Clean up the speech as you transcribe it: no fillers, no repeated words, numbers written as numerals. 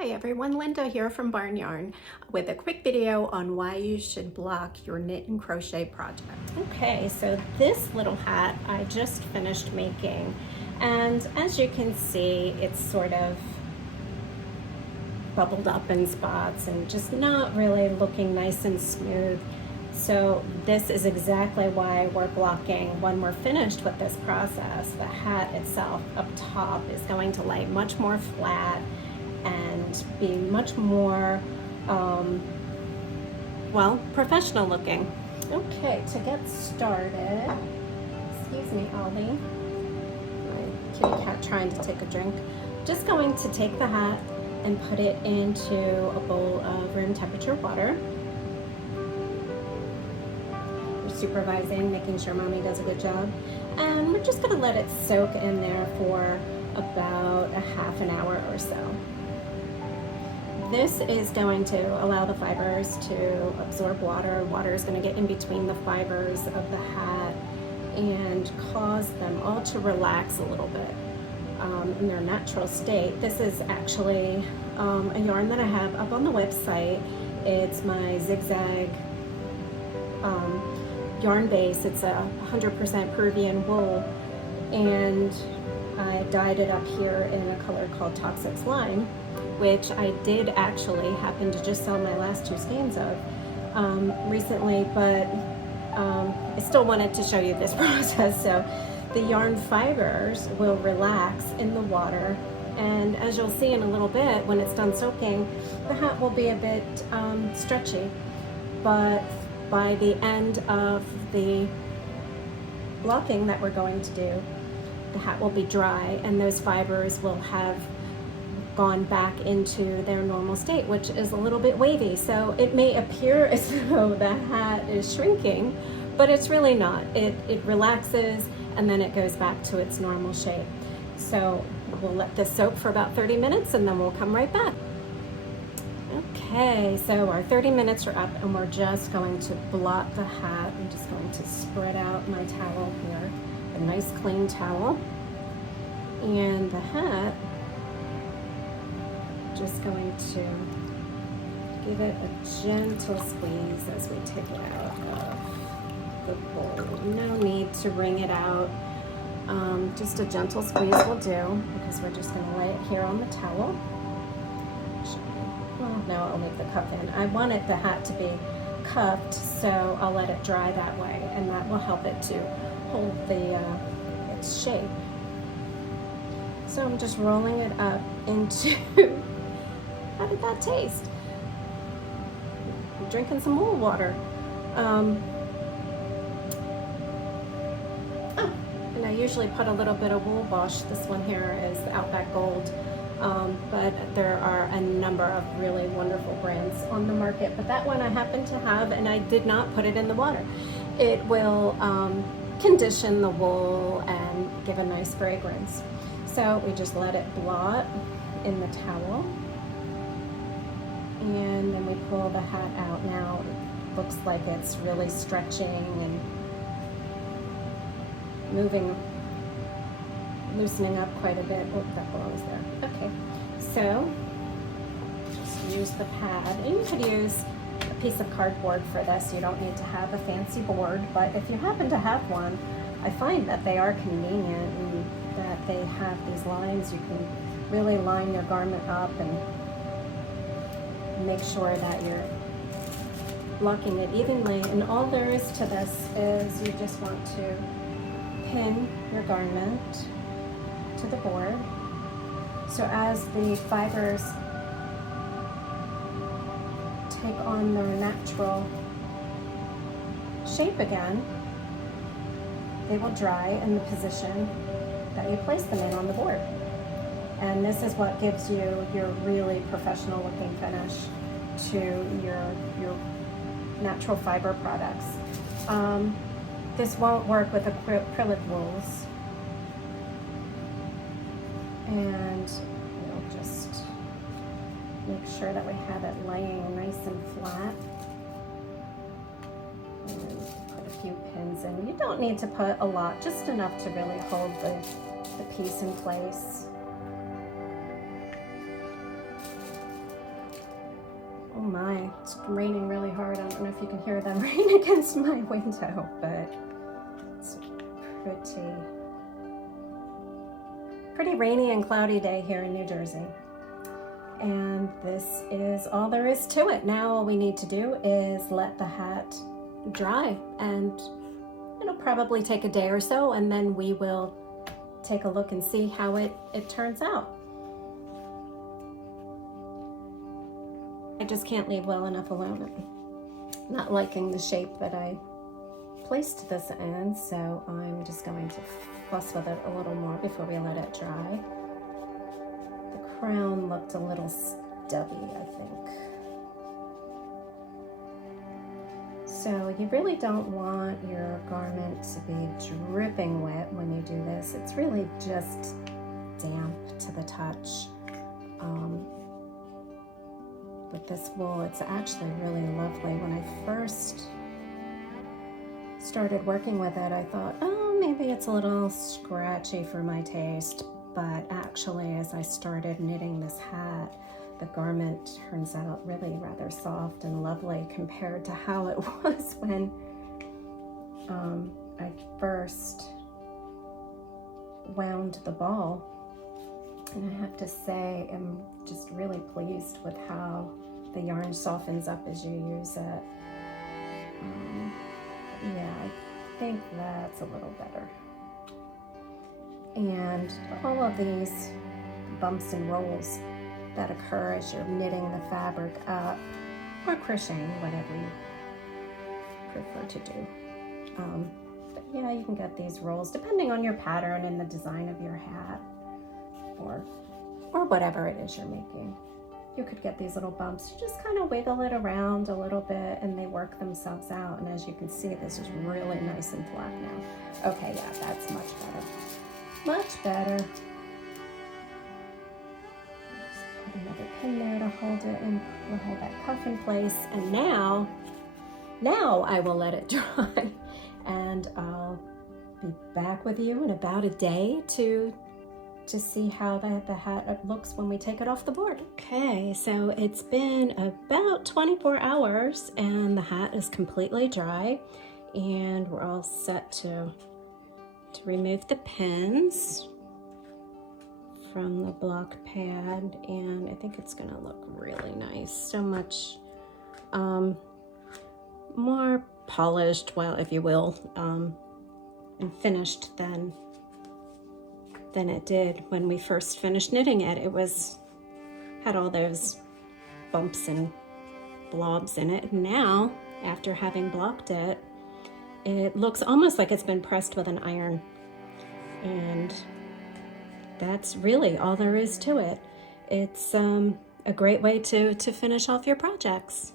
Hi everyone, Linda here from Barn Yarn with a quick video on why you should block your knit and crochet project. Okay, so this little hat I just finished making, and as you can see, it's sort of bubbled up in spots and just not really looking nice and smooth. So this is exactly why we're blocking. When we're finished with this process, the hat itself up top is going to lay much more flat and be much more, well, professional looking. Okay, to get started, excuse me, Ollie, my kitty cat trying to take a drink. Just going to take the hat and put it into a bowl of room temperature water. We're supervising, making sure mommy does a good job. And we're just gonna let it soak in there for about a half an hour or so. This is going to allow the fibers to absorb water. Water is going to get in between the fibers of the hat and cause them all to relax a little bit in their natural state. This is actually a yarn that I have up on the website. It's my zigzag yarn base. It's a 100% Peruvian wool, and I dyed it up here in a color called Toxic Slime, which I did actually happen to just sell my last two skeins of recently, but I still wanted to show you this process. So the yarn fibers will relax in the water, and as you'll see in a little bit, when it's done soaking, the hat will be a bit stretchy, but by the end of the blocking that we're going to do, the hat will be dry and those fibers will have gone back into their normal state, which is a little bit wavy. So it may appear as though the hat is shrinking, but it's really not. It relaxes and then it goes back to its normal shape. So we'll let this soak for about 30 minutes and then we'll come right back. Okay, so our 30 minutes are up and we're just going to blot the hat. I'm just going to spread out my towel here, a nice clean towel. And the hat, just going to give it a gentle squeeze as we take it out of the bowl. No need to wring it out. Just a gentle squeeze will do, because we're just going to lay it here on the towel. Well, no, I'll leave the cuff in. I wanted the hat to be cuffed, so I'll let it dry that way, and that will help it to hold its shape. So I'm just rolling it up into, how did that taste? I'm drinking some wool water. And I usually put a little bit of wool wash. This one here is Outback Gold. But there are a number of really wonderful brands on the market, but that one I happen to have, and I did not put it in the water. It will condition the wool and give a nice fragrance. So we just let it blot in the towel, and then we pull the hat out. Now it looks like it's really stretching and moving, loosening up quite a bit. Oh, that belongs there. Okay, so just use the pad, and you could use a piece of cardboard for this. You don't need to have a fancy board, but if you happen to have one, I find that they are convenient and that they have these lines. You can really line your garment up and make sure that you're blocking it evenly. And all there is to this is you just want to pin your garment to the board. So as the fibers take on their natural shape again, they will dry in the position that you place them in on the board. And this is what gives you your really professional looking finish to your natural fiber products. This won't work with acrylic wools. And we'll just make sure that we have it laying nice and flat. And put a few pins in. You don't need to put a lot, just enough to really hold the piece in place. my, it's raining really hard. I don't know if you can hear them rain against my window, but it's pretty rainy and cloudy day here in New Jersey. And this is all there is to it. Now all we need to do is let the hat dry, and it'll probably take a day or so, and then we will take a look and see how it turns out. I just can't leave well enough alone. I'm not liking the shape that I placed this in, so I'm just going to fuss with it a little more before we let it dry. The crown looked a little stubby, I think. So you really don't want your garment to be dripping wet when you do this. It's really just damp to the touch. But this wool, it's actually really lovely. When I first started working with it, I thought, oh, maybe it's a little scratchy for my taste. But actually, as I started knitting this hat, the garment turns out really rather soft and lovely compared to how it was when I first wound the ball. And I have to say, I'm just really pleased with how the yarn softens up as you use it. Yeah, I think that's a little better. And all of these bumps and rolls that occur as you're knitting the fabric up, or crocheting, whatever you prefer to do. But yeah, you can get these rolls depending on your pattern and the design of your hat, or whatever it is you're making. You could get these little bumps. You just kind of wiggle it around a little bit and they work themselves out. And as you can see, this is really nice and flat now. Okay, yeah, that's much better. Much better. Just put another pin there to hold it and hold that cuff in place. And now I will let it dry, and I'll be back with you in about a day to see how the hat looks when we take it off the board. Okay, so it's been about 24 hours and the hat is completely dry, and we're all set to remove the pins from the block pad, and I think it's gonna look really nice. So much more polished, well, if you will, and finished than it did when we first finished knitting it. It had all those bumps and blobs in it. And now, after having blocked it, it looks almost like it's been pressed with an iron. And that's really all there is to it. It's a great way to finish off your projects.